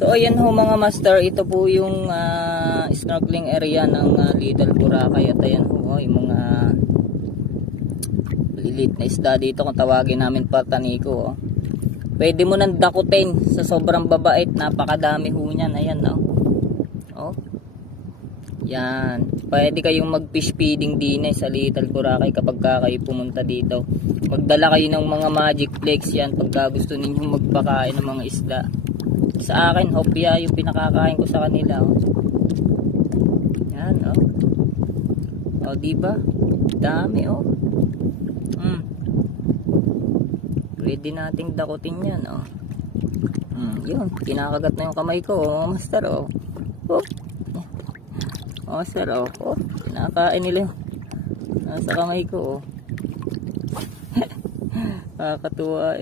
So ayan ho mga master, ito po yung snorkeling area ng Little Boracay. At ayan ho, yung mga lilit na isda dito kung tawagin namin pataniko. Pwede mo nang dakutin sa sobrang babait, napakadami ho niyan. Ayan oh. Yan, pwede kayong mag fish feeding din sa Little Boracay kapag kayo pumunta dito. Magdala kayo ng mga magic flakes yan pagka gusto ninyong magpakain ng mga isda. Sa akin, hopya yung pinakakain ko sa kanila. Yan, o diba? Dami, Pwede nating dakutin yan, yun, kinakagat na yung kamay ko, master, master, kinakain nila yun. Nasa kamay ko, Kakatuwa,